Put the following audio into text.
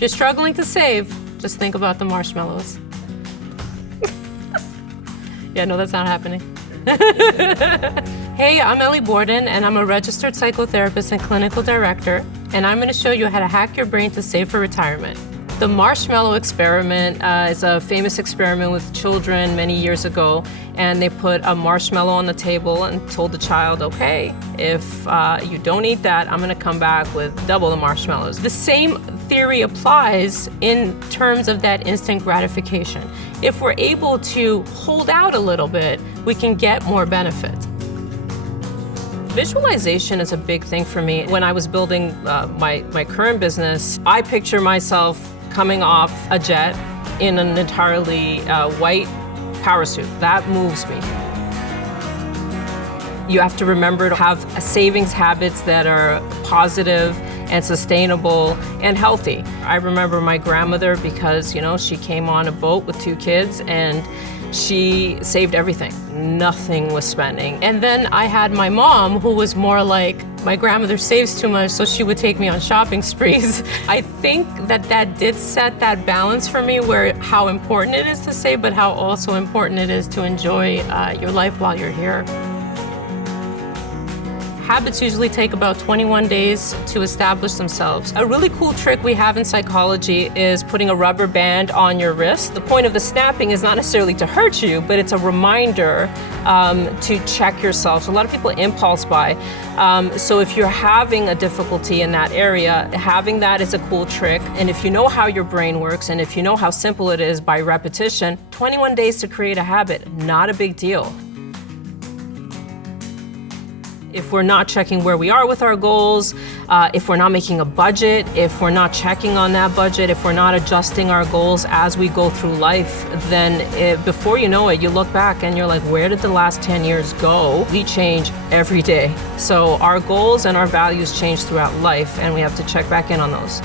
If you're struggling to save, just think about the marshmallows. Yeah, no, that's not happening. Hey, I'm Ellie Borden, and I'm a registered psychotherapist and clinical director, and I'm going to show you how to hack your brain to save for retirement. The marshmallow experiment is a famous experiment with children many years ago, and they put a marshmallow on the table and told the child, okay, if you don't eat that, I'm going to come back with double the marshmallows. The same theory applies in terms of that instant gratification. If we're able to hold out a little bit, we can get more benefit. Visualization is a big thing for me. When I was building my current business, I picture myself coming off a jet in an entirely white power suit. That moves me. You have to remember to have savings habits that are positive and sustainable and healthy. I remember my grandmother because, you know, she came on a boat with 2 kids and she saved everything. Nothing was spending. And then I had my mom, who was more like, my grandmother saves too much, so she would take me on shopping sprees. I think that did set that balance for me, where how important it is to save, but how also important it is to enjoy your life while you're here. Habits usually take about 21 days to establish themselves. A really cool trick we have in psychology is putting a rubber band on your wrist. The point of the snapping is not necessarily to hurt you, but it's a reminder to check yourself. So a lot of people impulse buy. So if you're having a difficulty in that area, having that is a cool trick. And if you know how your brain works, and if you know how simple it is by repetition, 21 days to create a habit, not a big deal. If we're not checking where we are with our goals, if we're not making a budget, if we're not checking on that budget, if we're not adjusting our goals as we go through life, then before you know it, you look back and you're like, where did the last 10 years go? We change every day. So our goals and our values change throughout life, and we have to check back in on those.